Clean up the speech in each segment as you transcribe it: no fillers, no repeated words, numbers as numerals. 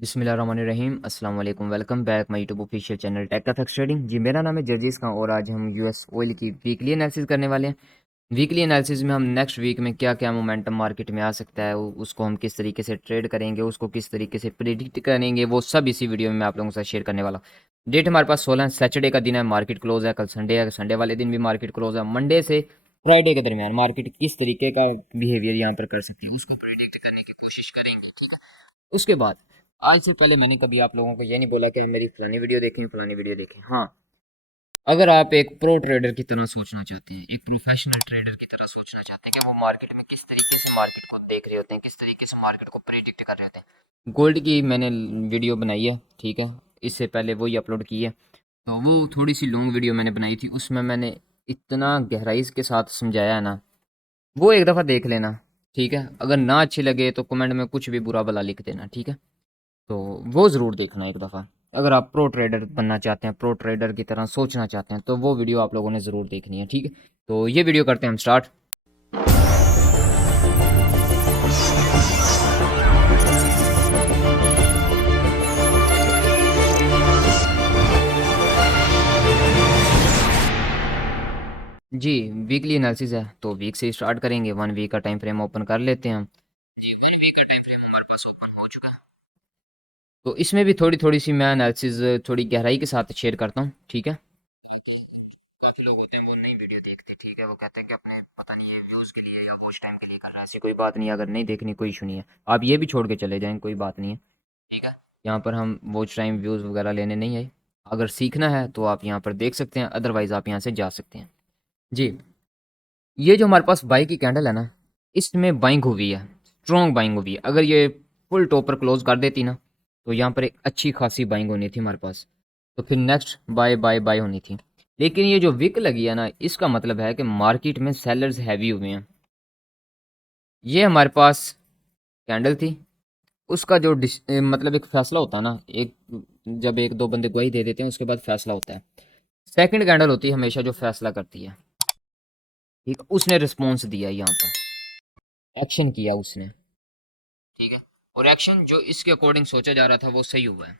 बिस्मिल्लाहिर्रहमानिर्रहीम अस्सलाम वालेकुम welcome back my YouTube official channel tech का थक्स ट्रेडिंग। जी मेरा नाम है जर्जीस खान और आज हम यूएस ऑयल की वीकली एनालिसिस करने वाले हैं। वीकली एनालिसिस में हम नेक्स्ट वीक में क्या क्या मोमेंटम मार्केट में आ सकता है, उसको हम किस तरीके से ट्रेड करेंगे, उसको किस तरीके से प्रिडिक्ट करेंगे, वो सब इसी वीडियो में मैं आप लोगों के साथ शेयर करने वाला हूँ। डेट हमारे पास 16 सैटरडे का दिन है, मार्केट क्लोज है। कल संडे है, संडे वाले दिन भी मार्केट क्लोज है। मंडे से फ्राइडे के दरमियान मार्केट किस तरीके का बिहेवियर यहाँ पर कर सकती है उसको प्रिडिक्ट करने की कोशिश करेंगे, ठीक है। उसके बाद आज से पहले मैंने कभी आप लोगों को ये नहीं बोला कि आप मेरी फलानी वीडियो देखें फलानी वीडियो देखें। हाँ, अगर आप एक प्रो ट्रेडर की तरह सोचना चाहते हैं, एक प्रोफेशनल ट्रेडर की तरह सोचना चाहते हैं कि वो मार्केट में किस तरीके से मार्केट को देख रहे होते हैं, किस तरीके से मार्केट को प्रेडिक्ट कर रहे होते हैं। गोल्ड की मैंने वीडियो बनाई है, ठीक है, इससे पहले वही अपलोड की है। तो वो थोड़ी सी लॉन्ग वीडियो मैंने बनाई थी, उसमें मैंने इतना गहराई के साथ समझाया है ना, वो एक दफ़ा देख लेना, ठीक है। अगर ना अच्छी लगे तो कमेंट में कुछ भी बुरा भला लिख देना, ठीक है। तो वो ज़रूर देखना एक दफ़ा। अगर आप प्रो ट्रेडर बनना चाहते हैं, प्रो ट्रेडर की तरह सोचना चाहते हैं, तो वो वीडियो आप लोगों ने ज़रूर देखनी है, ठीक है। तो ये वीडियो करते हैं हम स्टार्ट। जी, वीकली एनालिसिस है तो वीक से ही स्टार्ट करेंगे। 1 वीक का टाइम फ्रेम ओपन कर लेते हैं हम। जी, 1 वीक का टाइम फ्रेम हमारे पास ओपन हो चुका है। तो इसमें भी थोड़ी थोड़ी सी मैं एनालिसिस थोड़ी गहराई के साथ शेयर करता हूँ, ठीक है। काफ़ी लोग होते हैं वो नई वीडियो देखते हैं, ठीक है, वो कहते हैं कि अपने पता नहीं है व्यूज़ के लिए या वॉच टाइम के लिए कर रहा है। ऐसी कोई बात नहीं है, अगर नहीं देखनी कोई इशू नहीं है, आप ये भी छोड़ के चले जाएं, कोई बात नहीं है, ठीक है। यहाँ पर हम वॉच टाइम व्यूज़ वगैरह लेने नहीं आए। अगर सीखना है तो आप यहाँ पर देख सकते हैं, अदरवाइज़ आप यहाँ से जा सकते हैं। जी, ये जो हमारे पास बाई की कैंडल है ना, इसमें बाइंग हुई है, स्ट्रॉन्ग बाइंग हुई है। अगर ये फुल टॉपर क्लोज कर देती ना, तो यहाँ पर एक अच्छी खासी बाइंग होनी थी हमारे पास, तो फिर नेक्स्ट बाय बाय बाय होनी थी। लेकिन ये जो विक लगी है ना, इसका मतलब है कि मार्केट में सेलर्स हैवी हुए हैं। ये हमारे पास कैंडल थी, उसका जो मतलब एक फैसला होता है ना, एक जब एक दो बंदे गवाही दे देते हैं उसके बाद फैसला होता है। सेकंड कैंडल होती है हमेशा जो फैसला करती है, ठीक। उसने रिस्पॉन्स दिया, यहाँ पर एक्शन किया उसने, ठीक है। और एक्शन जो इसके अकॉर्डिंग सोचा जा रहा था वो सही हुआ है,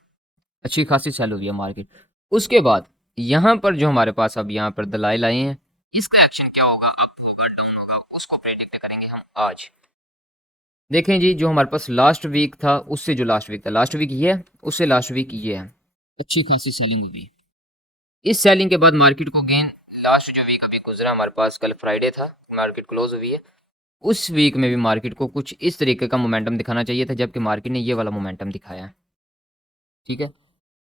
अच्छी खासी सेल हुई है मार्केट। उसके बाद यहाँ पर जो हमारे पास अब यहाँ पर दलाइल आए हैं, इसका एक्शन क्या होगा, अप होगा डाउन होगा, उसको प्रेडिक्ट करेंगे हम आज। देखें जी, जो हमारे पास लास्ट वीक था उससे जो लास्ट वीक था, लास्ट वीक ये है, उससे लास्ट वीक ये है, अच्छी खासी सेलिंग हुई। इस सेलिंग के बाद मार्केट को गेन, लास्ट जो वीक अभी गुजरा हमारे पास, कल फ्राइडे था, मार्केट क्लोज हुई है। उस वीक में भी मार्केट को कुछ इस तरीके का मोमेंटम दिखाना चाहिए था, जबकि मार्केट ने ये वाला मोमेंटम दिखाया है, ठीक है।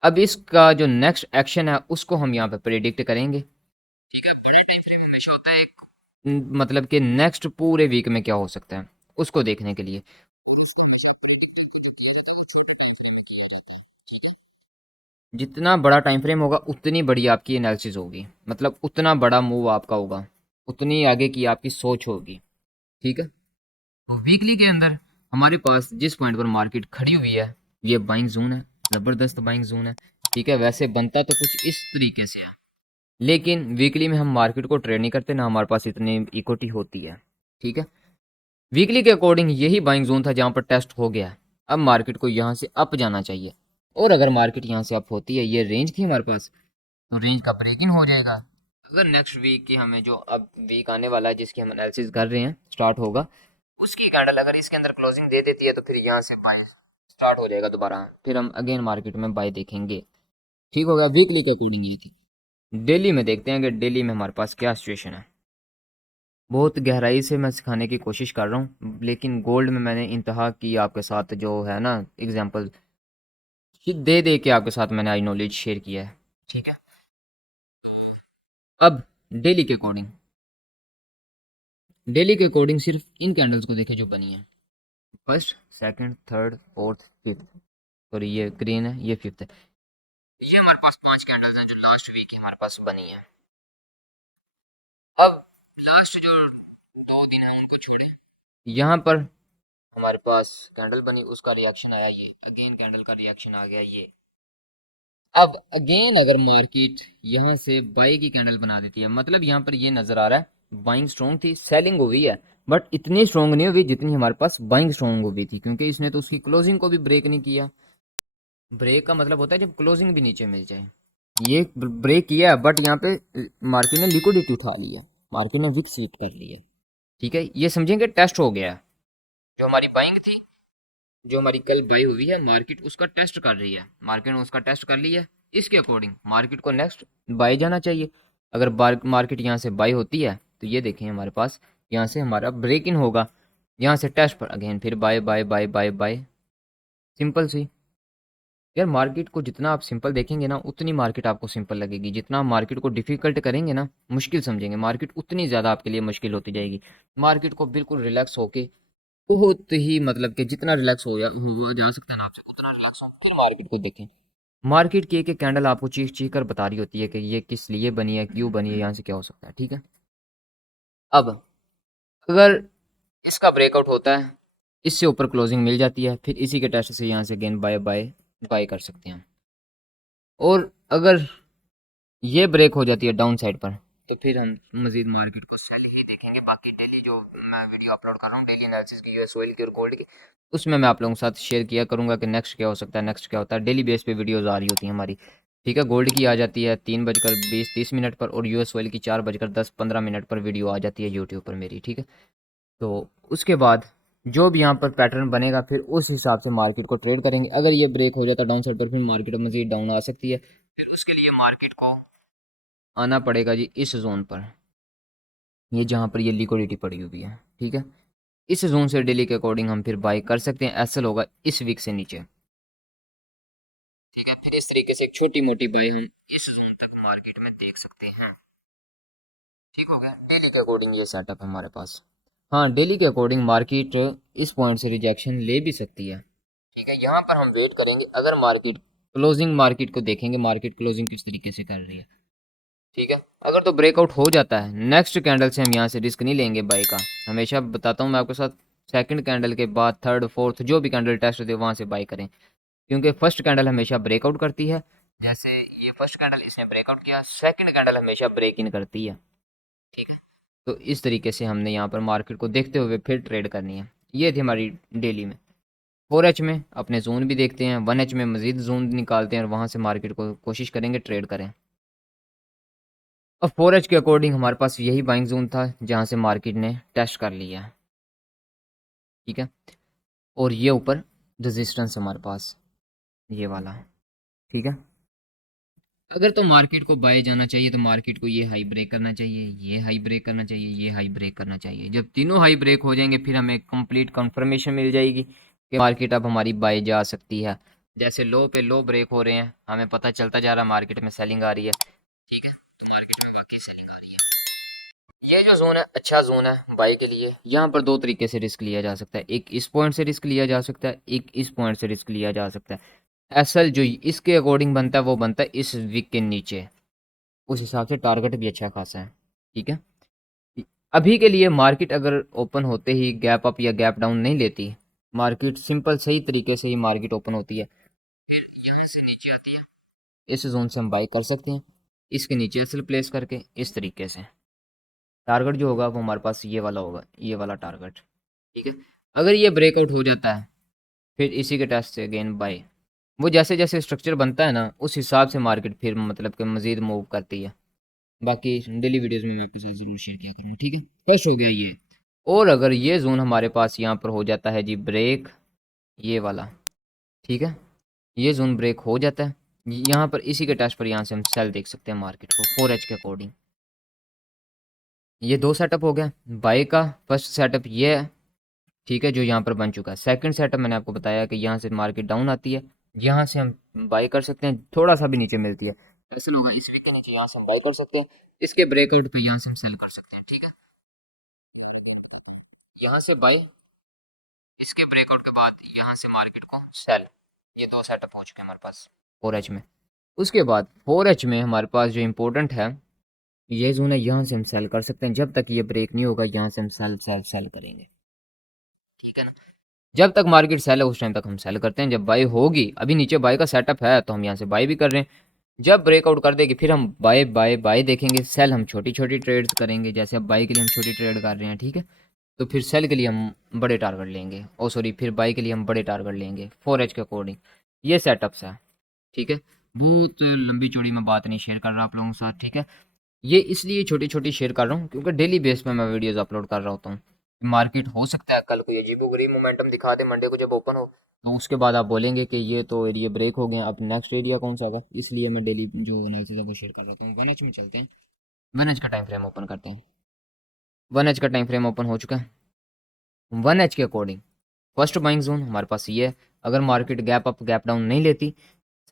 अब इसका जो नेक्स्ट एक्शन है उसको हम यहाँ पे प्रेडिक्ट करेंगे, ठीक है। बड़े टाइम फ्रेम में हमेशा होता है एक मतलब कि नेक्स्ट पूरे वीक में क्या हो सकता है उसको देखने के लिए, जितना बड़ा टाइम फ्रेम होगा उतनी बड़ी आपकी एनालिसिस होगी, मतलब उतना बड़ा मूव आपका होगा, उतनी आगे की आपकी सोच होगी, ठीक है। तो वीकली के अंदर हमारे पास जिस पॉइंट पर मार्केट खड़ी हुई है, ये बाइंग जोन है, ज़बरदस्त बाइंग जोन है, ठीक है। वैसे बनता तो कुछ इस तरीके से है, लेकिन वीकली में हम मार्केट को ट्रेड नहीं करते ना, हमारे पास इतनी इक्विटी होती है, ठीक है। वीकली के अकॉर्डिंग यही बाइंग जोन था जहाँ पर टेस्ट हो गया है। अब मार्केट को यहाँ से अप जाना चाहिए, और अगर मार्केट यहाँ से अप होती है, ये रेंज थी हमारे पास, तो रेंज का ब्रेक इन हो जाएगा। अगर नेक्स्ट वीक की हमें जो अब वीक आने वाला है जिसकी हम एनालिसिस कर रहे हैं स्टार्ट होगा, उसकी कैंडल अगर इसके अंदर क्लोजिंग दे देती है तो फिर यहाँ से बाय स्टार्ट हो जाएगा दोबारा, फिर हम अगेन मार्केट में बाय देखेंगे, ठीक हो गया। वीकली के अकॉर्डिंग ये थी। डेली में देखते हैं कि डेली में हमारे पास क्या सिचुएशन है। बहुत गहराई से मैं सिखाने की कोशिश कर रहा हूँ, लेकिन गोल्ड में मैंने इंतहा की आपके साथ जो है ना एग्जांपल दे दे के आपके साथ मैंने आई नॉलेज शेयर किया है, ठीक है। अब डेली के अकॉर्डिंग, डेली के अकॉर्डिंग सिर्फ इन कैंडल्स को देखे जो बनी है, first second third fourth fifth, sorry ये ग्रीन है, ये फिफ्थ है। ये हमारे पास 5 कैंडल्स हैं जो लास्ट वीक ही हमारे पास बनी है। अब लास्ट जो 2 दिन है उनको छोड़े, यहाँ पर हमारे पास कैंडल बनी, उसका रिएक्शन आया, ये अगेन कैंडल का रिएक्शन आ गया ये। अब अगेन अगर मार्केट यहाँ से बाई की कैंडल बना देती है, मतलब यहाँ पर ये नजर आ रहा है बाइंग स्ट्रॉन्ग थी, सेलिंग हुई है, बट इतनी स्ट्रॉन्ग नहीं हुई जितनी हमारे पास बाइंग स्ट्रॉन्ग हुई थी, क्योंकि इसने तो उसकी क्लोजिंग को भी ब्रेक नहीं किया। ब्रेक का मतलब होता है जब क्लोजिंग भी नीचे मिल जाए। ये ब्रेक किया है बट यहाँ पे मार्केट ने लिक्विडिटी उठा ली है, मार्केट ने विक्स हिट कर ली है। ठीक है, ये समझेंगे टेस्ट हो गया है। जो हमारी बाइंग थी, जो हमारी कल बाई हुई है, मार्केट उसका टेस्ट कर रही है, मार्केट ने उसका टेस्ट कर लिया है। इसके अकॉर्डिंग मार्केट को नेक्स्ट बाई जाना चाहिए। अगर मार्केट यहाँ से बाई होती है तो ये देखें हमारे पास यहाँ से हमारा ब्रेक इन होगा, यहाँ से टेस्ट पर अगेन फिर bye bye bye bye bye. Simple सी। यार मार्केट को जितना आप सिंपल देखेंगे ना उतनी मार्केट आपको सिंपल लगेगी, जितना आप मार्केट को डिफिकल्ट करेंगे ना, मुश्किल समझेंगे, मार्केट उतनी ज़्यादा आपके लिए मुश्किल होती जाएगी। मार्केट को बिल्कुल रिलैक्स होके, बहुत ही मतलब कि जितना रिलैक्स हुआ जा सकता है ना आपसे उतना रिलैक्स हो फिर मार्केट को देखें। मार्केट की एक एक कैंडल आपको चीख चीख कर बता रही होती है कि ये किस लिए बनी है, क्यों बनी है, यहाँ से क्या हो सकता है। ठीक है, अब अगर इसका ब्रेकआउट होता है, इससे ऊपर क्लोजिंग मिल जाती है, फिर इसी के टेस्ट से यहाँ से अगेन बाय बाय बाय कर सकते हैं। और अगर ये ब्रेक हो जाती है डाउन साइड पर, तो फिर हम मजीद मार्केट को सेल ही देखेंगे। बाकी डेली जो मैं वीडियो अपलोड कर रहा हूँ डेली एनालिसिस की, यूएस ऑयल की और गोल्ड की, उसमें मैं आप लोगों के साथ शेयर किया करूँगा कि नेक्स्ट क्या हो सकता है, नेक्स्ट क्या होता है। डेली बेस पे वीडियोज़ आ रही होती हैं हमारी। ठीक है, गोल्ड की आ जाती है 3:20-30 पर, और यूएस ऑयल की 4:10-15 पर वीडियो आ जाती है यूट्यूब पर मेरी। ठीक है, तो उसके बाद जो भी यहाँ पर पैटर्न बनेगा फिर उस हिसाब से मार्केट को ट्रेड करेंगे। अगर ये ब्रेक हो जाता है डाउन साइड पर, फिर मार्केट मजीद डाउन आ सकती है। फिर उसके लिए मार्केट को आना पड़ेगा जी इस जोन पर, ये जहाँ पर ये लिक्विडिटी पड़ी हुई है। ठीक है, इस जोन से डेली के अकॉर्डिंग हम फिर बाई कर सकते हैं। एसएल होगा इस वीक से नीचे। ठीक है, फिर इस तरीके से एक छोटी मोटी बाई हम इस जोन तक मार्केट में देख सकते हैं। ठीक हो गया, डेली के अकॉर्डिंग ये सेटअप है हमारे पास। हाँ, डेली के अकॉर्डिंग मार्केट इस पॉइंट से रिजेक्शन ले भी सकती है। ठीक है, यहाँ पर हम वेट करेंगे। अगर मार्केट क्लोजिंग, मार्केट को देखेंगे मार्केट क्लोजिंग किस तरीके से कर रही है। ठीक है, अगर तो ब्रेकआउट हो जाता है नेक्स्ट कैंडल से हम यहाँ से रिस्क नहीं लेंगे बाई का। हमेशा बताता हूँ मैं आपके साथ, सेकंड कैंडल के बाद थर्ड फोर्थ जो भी कैंडल टेस्ट होती है वहाँ से बाई करें, क्योंकि फर्स्ट कैंडल हमेशा ब्रेकआउट करती है। जैसे ये फर्स्ट कैंडल इसने ब्रेकआउट किया, सेकंड कैंडल हमेशा ब्रेक इन करती है। ठीक है, तो इस तरीके से हमने यहाँ पर मार्केट को देखते हुए फिर ट्रेड करनी है। ये थी हमारी डेली में। 4H में अपने जोन भी देखते हैं, 1H में मजीद जोन निकालते हैं और वहाँ से मार्केट को कोशिश करेंगे ट्रेड करें। अब 4H के अकॉर्डिंग हमारे पास यही बाइंग जोन था जहाँ से मार्केट ने टेस्ट कर लिया है। ठीक है, और ये ऊपर रेजिस्टेंस हमारे पास ये वाला है। ठीक है, अगर तो मार्केट को बाय जाना चाहिए तो मार्केट को ये हाई ब्रेक करना चाहिए, ये हाई ब्रेक करना चाहिए, ये हाई ब्रेक करना चाहिए। जब तीनों हाई ब्रेक हो जाएंगे फिर हमें कंप्लीट कंफर्मेशन मिल जाएगी कि मार्केट अब हमारी बाय जा सकती है। जैसे लो पे लो ब्रेक हो रहे हैं, हमें पता चलता जा रहा है मार्केट में सेलिंग आ रही है। ठीक है, तो मार्केट में वाकई सेलिंग आ रही है। ये जो जोन है अच्छा जोन है बाय के लिए। यहाँ पर दो तरीके से रिस्क लिया जा सकता है, एक इस पॉइंट से रिस्क लिया जा सकता है, एक इस पॉइंट से रिस्क लिया जा सकता है। एसएल जो इसके अकॉर्डिंग बनता है वो बनता है इस वीक के नीचे, उस हिसाब से टारगेट भी अच्छा खासा है। ठीक है, अभी के लिए मार्केट अगर ओपन होते ही गैप अप या गैप डाउन नहीं लेती, मार्केट सिंपल सही तरीके से ही मार्केट ओपन होती है, फिर यहाँ से नीचे आती है, इस जोन से हम बाई कर सकते हैं, इसके नीचे एसएल प्लेस करके इस तरीके से। टारगेट जो होगा वो हमारे पास ये वाला होगा, ये वाला टारगेट। ठीक है, अगर ये ब्रेकआउट हो जाता है फिर इसी के टेस्ट से अगेन बाई। वो जैसे जैसे स्ट्रक्चर बनता है ना उस हिसाब से मार्केट फिर मतलब कि मज़ीद मूव करती है। बाकी डेली वीडियोस में मैं आपके साथ ज़रूर शेयर किया करूँगा। ठीक है, कैश हो गया ये। और अगर ये जोन हमारे पास यहाँ पर हो जाता है जी ब्रेक, ये वाला। ठीक है, ये जोन ब्रेक हो जाता है यहाँ पर, इसी के टेस्ट पर यहाँ से हम सेल देख सकते हैं मार्केट को 4H के अकॉर्डिंग। ये दो सेटअप हो गया बाय का। फर्स्ट सेटअप ये है, ठीक है, जो यहाँ पर बन चुका है। सेकंड सेटअप मैंने आपको बताया कि यहाँ से मार्केट डाउन आती है, यहाँ से हम बाई कर सकते हैं, थोड़ा सा भी नीचे मिलती है ऐसा होगा इस वीक के नीचे, यहाँ से हम बाई कर सकते हैं। इसके ब्रेकआउट पे यहाँ से हम सेल कर सकते हैं। ठीक है, यहाँ से बाई, इसके ब्रेकआउट के बाद यहाँ से मार्केट को सेल। ये दो सेटअप हो चुके हैं हमारे पास 4H में। उसके बाद 4H में हमारे पास जो इम्पोर्टेंट है ये जोन है, यहाँ से हम सेल कर सकते हैं। जब तक ये ब्रेक नहीं होगा यहाँ से हम सेल सेल सेल करेंगे। ठीक है ना, जब तक मार्केट सेल है उस टाइम तक हम सेल करते हैं। जब बाई होगी, अभी नीचे बाई का सेटअप है तो हम यहाँ से बाई भी कर रहे हैं। जब ब्रेकआउट कर देगी फिर हम बाय बाय बाय देखेंगे। सेल हम छोटी छोटी ट्रेड्स करेंगे, जैसे अब बाई के लिए हम छोटी ट्रेड कर रहे हैं। ठीक है, तो फिर सेल के लिए हम बड़े टारगेट लेंगे, ओ सॉरी फिर बाई के लिए हम बड़े टारगेट लेंगे 4H के अकॉर्डिंग। ये सेटअप्स है, ठीक है। बहुत लंबी चौड़ी मैं बात नहीं शेयर कर रहा आप लोगों के साथ, ठीक है। ये इसलिए छोटी छोटी शेयर कर रहा हूँ क्योंकि डेली बेस पे मैं वीडियोस अपलोड कर रहा होता हूँ। मार्केट हो सकता है कल को ये अजीबोगरीब मोमेंटम दिखा दे मंडे को जब ओपन हो, तो उसके बाद आप बोलेंगे कि ये तो एरिया ब्रेक हो गए, अब नेक्स्ट एरिया कौन सा होगा। इसलिए मैं डेली जो एनालिसिस है वो शेयर कर रहा हूँ। 1H में चलते हैं, 1H का टाइम फ्रेम ओपन करते हैं। 1H का टाइम फ्रेम ओपन हो चुका है। 1H के अकॉर्डिंग फर्स्ट बाइंग जोन हमारे पास ये है। अगर market gap up gap down नहीं लेती,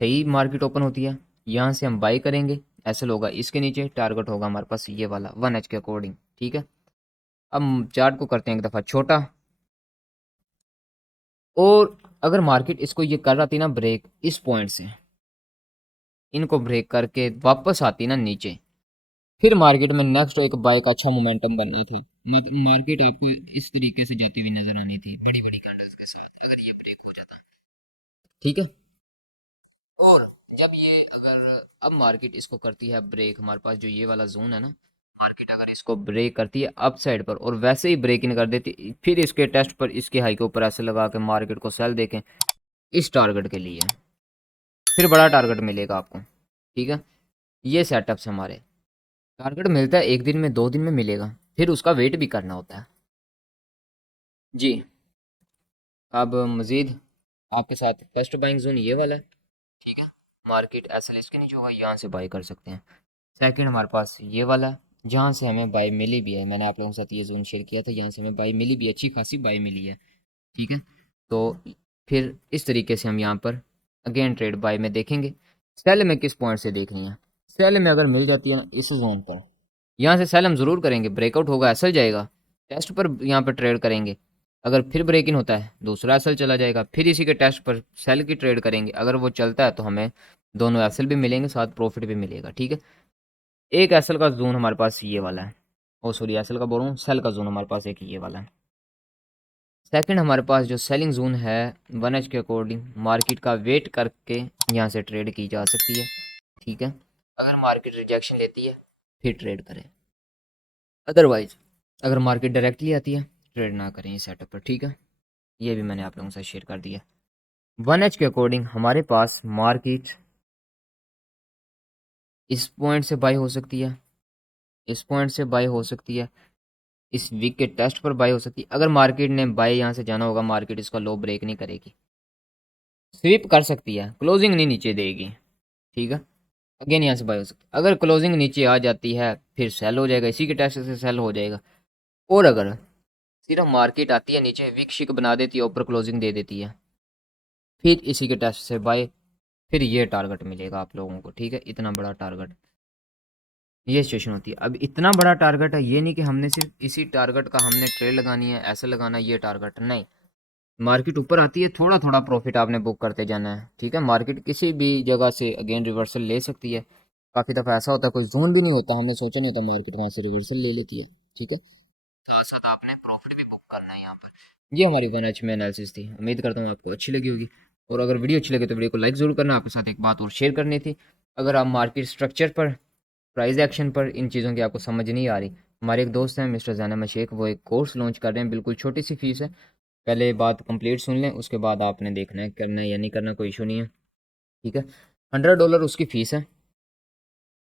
सही मार्केट ओपन होती है, यहाँ से हम बाई करेंगे। ऐसे होगा, इसके नीचे टारगेट होगा हमारे पास ये वाला 1H के अकॉर्डिंग, ठीक है। अब चार्ट को करते हैं एक दफ़ा छोटा, और अगर मार्केट इसको ये कर रहा थी ना ब्रेक, इस पॉइंट से इनको ब्रेक करके वापस आती ना नीचे, फिर मार्केट में नेक्स्ट एक बाय का अच्छा मोमेंटम बनना था। मार्केट आपको इस तरीके से जाती हुई नजर आनी थी बड़ी बड़ी कैंडल्स के साथ, अगर ये ब्रेक हो जाता, ठीक है। और जब ये अगर अब मार्केट इसको करती है ब्रेक, हमारे पास जो ये वाला जोन है ना, मार्केट अगर इसको ब्रेक करती है अप साइड पर और वैसे ही ब्रेक इन कर देती, फिर इसके टेस्ट पर इसके हाई के ऊपर ऐसे लगा के मार्केट को सेल देखें इस टारगेट के लिए, फिर बड़ा टारगेट मिलेगा आपको, ठीक है। ये सेटअप्स हमारे, टारगेट मिलता है एक दिन में 2 दिन में मिलेगा, फिर उसका वेट भी करना होता है जी। अब मज़ीद आपके साथ फर्स्ट बाइंग जोन ये वाला है, ठीक है। मार्केट एस एल इसके नीचे होगा, यहाँ से बाई कर सकते हैं। सेकंड हमारे पास ये वाला है, जहाँ से हमें बाई मिली भी है, मैंने आप लोगों के साथ ये जोन शेयर किया था, यहाँ से हमें बाई मिली भी है, अच्छी खासी बाई मिली है, ठीक है। तो फिर इस तरीके से हम यहाँ पर अगेन ट्रेड बाय में देखेंगे। सेल में किस पॉइंट से देखनी है, सेल में अगर मिल जाती है ना इस जोन पर, यहाँ से सेल हम ज़रूर करेंगे, ब्रेकआउट होगा एसल जाएगा, टेस्ट पर यहाँ पर ट्रेड करेंगे। अगर फिर ब्रेक इन होता है दूसरा एसल चला जाएगा, फिर इसी के टेस्ट पर सेल की ट्रेड करेंगे। अगर वो चलता है तो हमें दोनों एसल भी मिलेंगे, साथ प्रॉफिट भी मिलेगा, ठीक है। एक एसल का जोन हमारे पास ये वाला है, ओ सॉरी एसल का बोल रहा हूँ, सेल का जोन हमारे पास एक ये वाला है। सेकंड हमारे पास जो सेलिंग जोन है 1H के अकॉर्डिंग मार्केट का वेट करके यहाँ से ट्रेड की जा सकती है, ठीक है। अगर मार्केट रिजेक्शन लेती है फिर ट्रेड करें, अदरवाइज अगर मार्केट डायरेक्टली आती है ट्रेड ना करें इस सेटअप पर, ठीक है। ये भी मैंने आप लोगों के साथ शेयर कर दिया। 1H के अकॉर्डिंग हमारे पास मार्केट इस पॉइंट से बाई हो सकती है, इस पॉइंट से बाई हो सकती है, इस वीक के टेस्ट पर बाई हो सकती है। अगर मार्केट ने बाई यहाँ से जाना होगा, मार्केट इसका लो ब्रेक नहीं करेगी, स्वीप कर सकती है, क्लोजिंग नहीं नीचे देगी, ठीक है। अगेन यहाँ से बाय हो सकती है। अगर क्लोजिंग नीचे आ जाती है फिर सेल हो जाएगा, इसी के टेस्ट से सेल हो जाएगा। और अगर सिर्फ मार्केट आती है नीचे विक शिक बना देती है, ऊपर क्लोजिंग दे देती है, फिर इसी के टेस्ट से बाय, फिर ये टारगेट मिलेगा आप लोगों को, ठीक है। इतना बड़ा टारगेट, ये सिचुएशन होती है। अब इतना बड़ा टारगेट है, ये नहीं कि हमने सिर्फ इसी टारगेट का हमने ट्रेड लगानी है, ऐसे लगाना ये टारगेट नहीं। मार्केट ऊपर आती है, थोड़ा थोड़ा प्रॉफिट आपने बुक करते जाना है, ठीक है। मार्केट किसी भी जगह से अगेन रिवर्सल ले सकती है। काफ़ी दफ़ा ऐसा होता है कोई जोन भी नहीं होता, हमने सोचा नहीं होता, मार्केट वहाँ से रिवर्सल ले लेती है, ठीक है। साथ साथ आपने प्रॉफिट भी बुक करना है यहाँ पर। ये हमारी 1H में एनालिसिस थी, उम्मीद करता हूँ आपको अच्छी लगी होगी। और अगर वीडियो अच्छी लगे तो वीडियो को लाइक ज़रूर करना। आपके साथ एक बात और शेयर करनी थी, अगर आप मार्केट स्ट्रक्चर पर, प्राइस एक्शन पर, इन चीज़ों की आपको समझ नहीं आ रही, हमारे एक दोस्त हैं मिस्टर जैनम शेख, वो एक कोर्स लॉन्च कर रहे हैं, बिल्कुल छोटी सी फीस है। पहले बात कंप्लीट सुन लें, उसके बाद आपने देखना है करना है या नहीं करना, कोई इशू नहीं है, ठीक है। $100 उसकी फ़ीस है।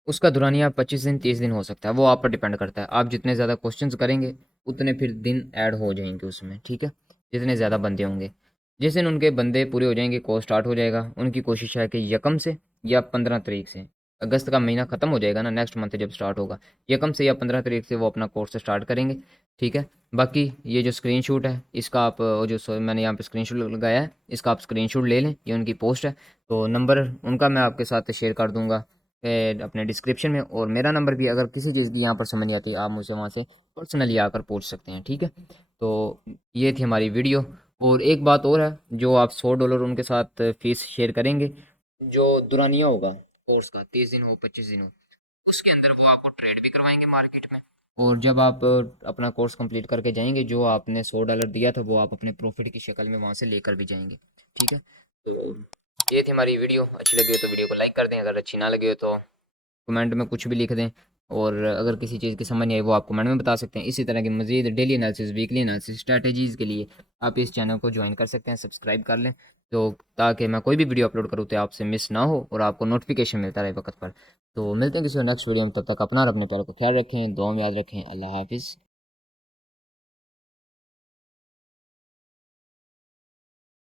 उसका दुरानिया 25 दिन 30 दिन हो सकता है, वो आप पर डिपेंड करता है। आप जितने ज़्यादा क्वेश्चंस करेंगे उतने फिर दिन ऐड हो जाएंगे उसमें, ठीक है। जितने ज़्यादा बंदे होंगे, जिस दिन उनके बंदे पूरे हो जाएंगे कोर्स स्टार्ट हो जाएगा। उनकी कोशिश है कि यकम से या 15 तारीख से, अगस्त का महीना ख़त्म हो जाएगा ना, नेक्स्ट मंथ जब स्टार्ट होगा, यकम से या 15 तारीख से वो अपना कोर्स स्टार्ट करेंगे, ठीक है। बाकी ये जो स्क्रीनशॉट है इसका आप मैंने यहाँ पे स्क्रीनशॉट लगाया है, इसका आप स्क्रीनशॉट ले लें, ये उनकी पोस्ट है। तो नंबर उनका मैं आपके साथ शेयर कर दूंगा अपने डिस्क्रिप्शन में, और मेरा नंबर भी, अगर किसी चीज़ की यहाँ पर समझ नहीं आती आप मुझसे वहाँ से पर्सनली आकर पूछ सकते हैं, ठीक है। तो ये थी हमारी वीडियो। और एक बात और है, जो आप $100 उनके साथ फीस शेयर करेंगे, जो दुरानिया होगा कोर्स का, 30 दिन हो 25 दिन हो, उसके अंदर वो आपको ट्रेड भी करवाएंगे मार्केट में। और जब आप अपना कोर्स कंप्लीट करके जाएंगे, जो आपने $100 दिया था वो आप अपने प्रॉफिट की शक्ल में वहाँ से लेकर भी जाएंगे, ठीक है। तो ये थी हमारी वीडियो, अच्छी लगी हो तो वीडियो को लाइक कर दें, अगर अच्छी ना लगी हो तो कमेंट में कुछ भी लिख दें। और अगर किसी चीज़ की समझ नहीं आई वो आप कमेंट में बता सकते हैं। इसी तरह की मज़ीद daily analysis, weekly analysis, strategies के लिए आप इस चैनल को ज्वाइन कर सकते हैं, सब्सक्राइब कर लें, तो ताकि मैं कोई भी वीडियो अपलोड करूँ तो आपसे मिस ना हो और आपको नोटिफिकेशन मिलता रहे वक्त पर। तो मिलते हैं किसी नेक्स्ट वीडियो में, तब तक अपना और अपने प्यार को ख्याल रखें, दुआ में याद रखें। अल्लाह हाफिज़।